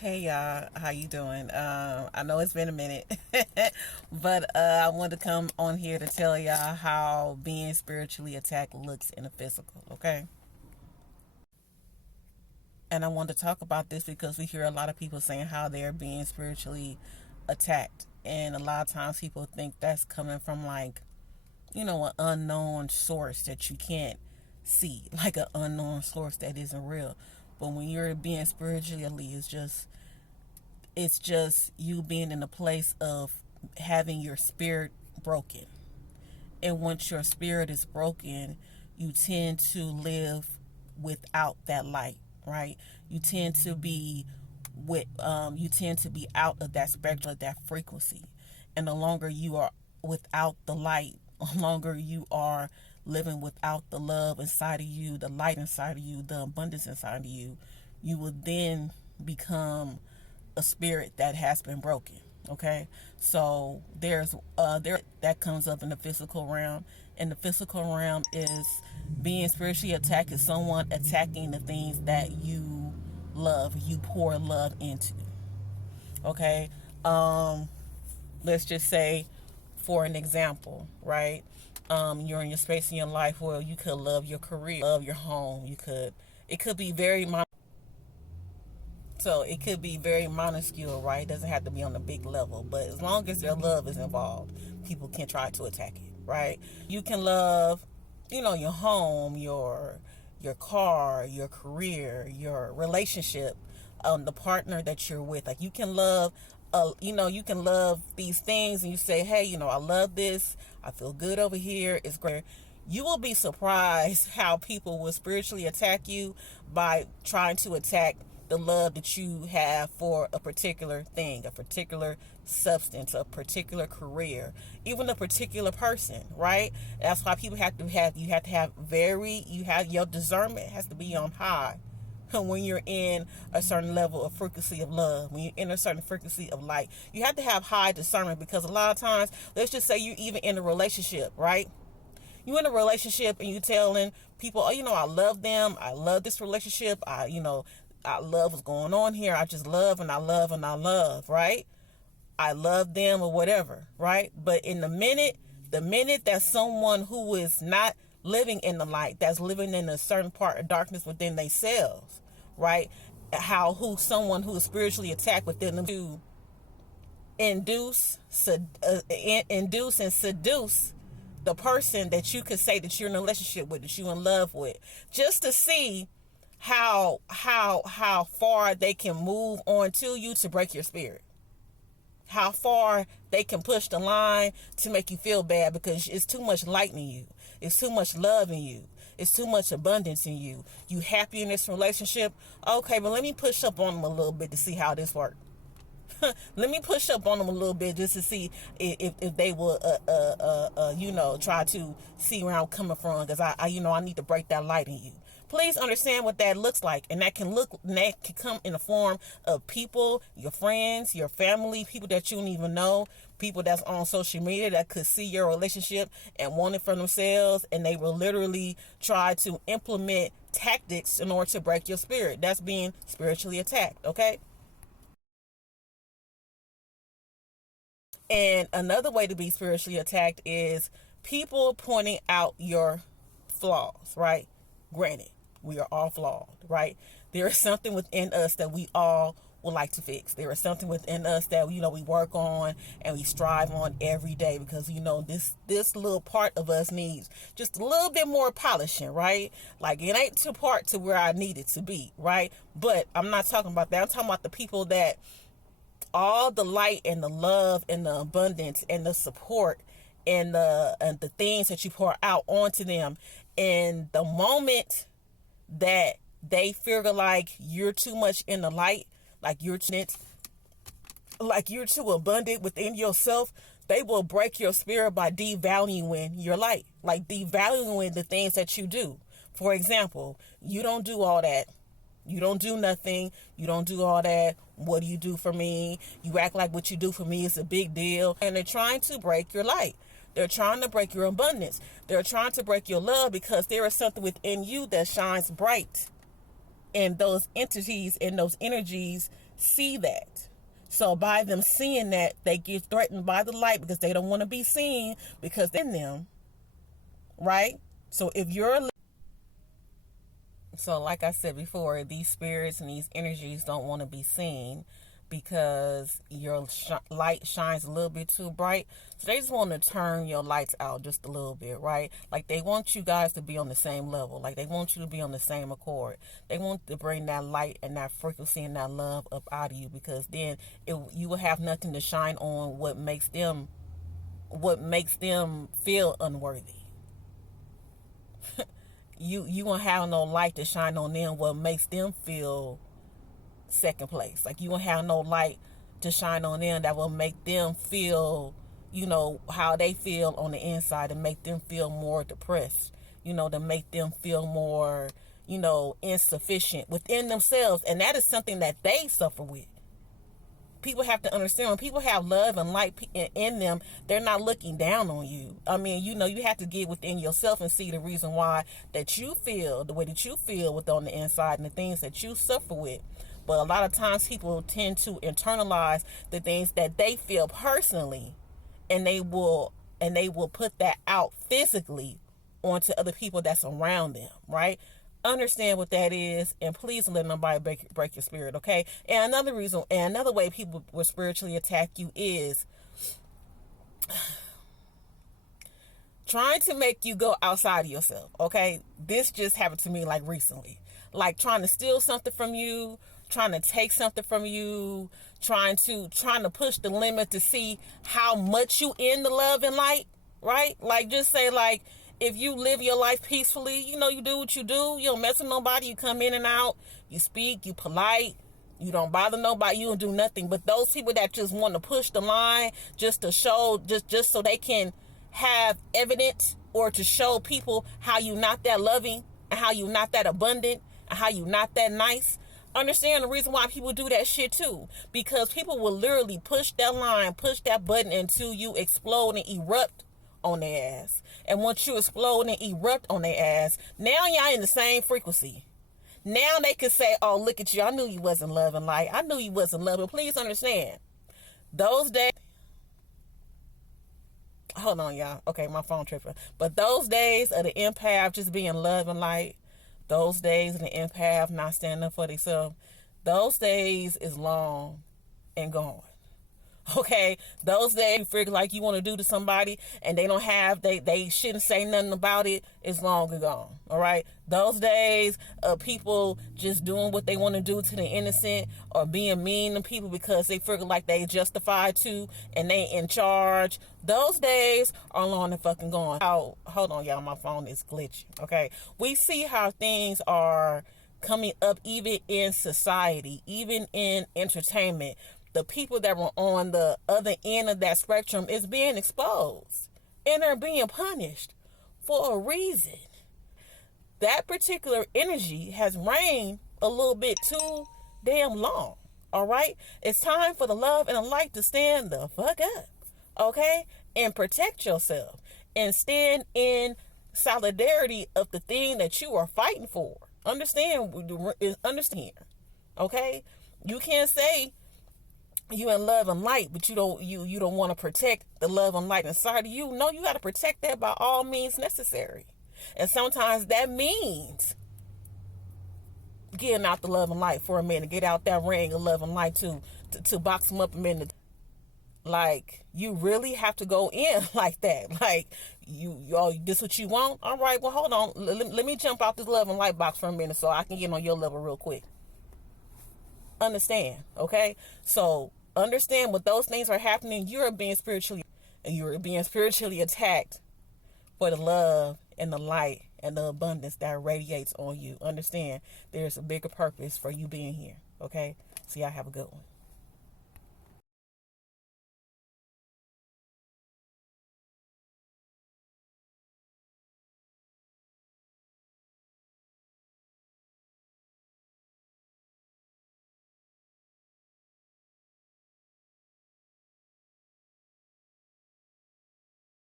Hey y'all, how you doing? I know it's been a minute, but I wanted to come on here to tell y'all how being spiritually attacked looks in the physical, okay? And I wanted to talk about this because we hear a lot of people saying how they're being spiritually attacked, and a lot of times people think that's coming from an unknown source that you can't see, like an unknown source that isn't real. But when you're being spiritually, it's just you being in a place of having your spirit broken. And once your spirit is broken, you tend to live without that light, right? You tend to be out of that spectrum, of that frequency. And the longer you are without the light, the longer you are living without the love inside of you, the light inside of you, the abundance inside of you, you will then become a spirit that has been broken. Okay, so there that comes up in the physical realm. And the physical realm is being spiritually attacked, is someone attacking the things that you love, you pour love into. Okay, let's just say, for an example, right? You're in your space in your life where you could love your career, love your home. It could be very so it could be very minuscule, right? It doesn't have to be on a big level, but as long as their love is involved, people can try to attack it, right? You can love, your home, your car, your career, your relationship, the partner that you're with. Like you can love these things, and you say, hey, I love this. I feel good over here. It's great. You will be surprised how people will spiritually attack you by trying to attack the love that you have for a particular thing, a particular substance, a particular career, even a particular person, right? That's why people your discernment has to be on high when you're in a certain level of frequency of love, when you're in a certain frequency of light. You have to have high discernment, because a lot of times, let's just say you're even in a relationship, right? You in a relationship and you telling people, oh, I love them. I love this relationship. I love what's going on here. I just love and I love and I love, right? I love them or whatever, right? But in the minute that someone who is not living in the light, that's living in a certain part of darkness within themselves, right? Someone who is spiritually attacked within them to induce and seduce the person that you could say that you're in a relationship with, that you're in love with, just to see how far they can move on to you to break your spirit. How far they can push the line to make you feel bad, because it's too much light in you. It's too much love in you. It's too much abundance in you. You happy in this relationship? Okay, but let me push up on them a little bit to see how this works. Let me push up on them a little bit just to see if they will try to see where I'm coming from, because I need to break that light in you. Please understand what that looks like, and that can come in the form of people, your friends, your family, people that you don't even know, people that's on social media that could see your relationship and want it for themselves, and they will literally try to implement tactics in order to break your spirit. That's being spiritually attacked, okay? And another way to be spiritually attacked is people pointing out your flaws, right? Granted, we are all flawed, right? There is something within us that we all would like to fix. There is something within us that we work on and we strive on every day, because this little part of us needs just a little bit more polishing, right? Like, it ain't too part to where I need it to be, right? But I'm not talking about that. I'm talking about the people that all the light and the love and the abundance and the support and the things that you pour out onto them, and the moment that they feel like you're too much in the light, like you're too abundant within yourself, they will break your spirit by devaluing your light, like devaluing the things that you do. For example, you don't do all that. You don't do nothing. You don't do all that. What do you do for me? You act like what you do for me is a big deal. And they're trying to break your light. They're trying to break your abundance. They're trying to break your love, because there is something within you that shines bright. And those entities and those energies see that. So by them seeing that, they get threatened by the light because they don't want to be seen because they're in them, right? So if you're so like I said before, these spirits and these energies don't want to be seen because your light shines a little bit too bright. So they just want to turn your lights out just a little bit, right? Like they want you guys to be on the same level. Like they want you to be on the same accord. They want to bring that light and that frequency and that love up out of you, because then you will have nothing to shine on what makes them feel unworthy. You won't have no light to shine on them what makes them feel second place. Like you won't have no light to shine on them that will make them feel, how they feel on the inside, and make them feel more depressed, to make them feel more, insufficient within themselves. And that is something that they suffer with. People have to understand, when people have love and light in them, they're not looking down on you. I mean, you have to get within yourself and see the reason why that you feel the way that you feel with on the inside and the things that you suffer with. But a lot of times people tend to internalize the things that they feel personally, and they will put that out physically onto other people that's around them, right? Understand what that is, and please don't let nobody break your spirit, okay? And another way people will spiritually attack you is trying to make you go outside of yourself, okay? This just happened to me like recently. Like trying to steal something from you, trying to take something from you, trying to push the limit to see how much you in the love and light, right? Like just say, like, if you live your life peacefully, you do what you do. You don't mess with nobody. You come in and out. You speak. You polite. You don't bother nobody. You don't do nothing. But those people that just want to push the line just to show, just so they can have evidence, or to show people how you not that loving and how you not that abundant and how you not that nice. Understand the reason why people do that shit too. Because people will literally push that line, push that button until you explode and erupt on their ass. And once you explode and erupt on their ass, now y'all in the same frequency. Now they can say, oh, look at you. I knew you wasn't loving light. I knew you wasn't loving. Please understand. Those days. Hold on, y'all. Okay, my phone tripping. But those days of the empath just being love and light, those days of the empath not standing up for themselves, those days is long and gone. Okay, those days you figure like you want to do to somebody and they shouldn't say nothing about it, is long and gone. All right, those days of people just doing what they want to do to the innocent, or being mean to people because they figure like they justified to and they in charge, those days are long and fucking gone. Oh, hold on, y'all, my phone is glitching. Okay, we see how things are coming up even in society, even in entertainment. The people that were on the other end of that spectrum is being exposed, and they're being punished for a reason. That particular energy has reigned a little bit too damn long. All right, it's time for the love and the light to stand the fuck up, okay, and protect yourself and stand in solidarity of the thing that you are fighting for. Understand, okay? You can't say you in love and light, but you don't want to protect the love and light inside of you. No, you got to protect that by all means necessary. And sometimes that means getting out the love and light for a minute, get out that ring of love and light to box them up a minute. Like, you really have to go in like that. Like, this what you want? All right, well, hold on. Let me jump out this love and light box for a minute so I can get on your level real quick. Understand, okay? So understand, when those things are happening, you're being spiritually attacked for the love and the light and the abundance that radiates on you. Understand, there's a bigger purpose for you being here, okay? So y'all have a good one.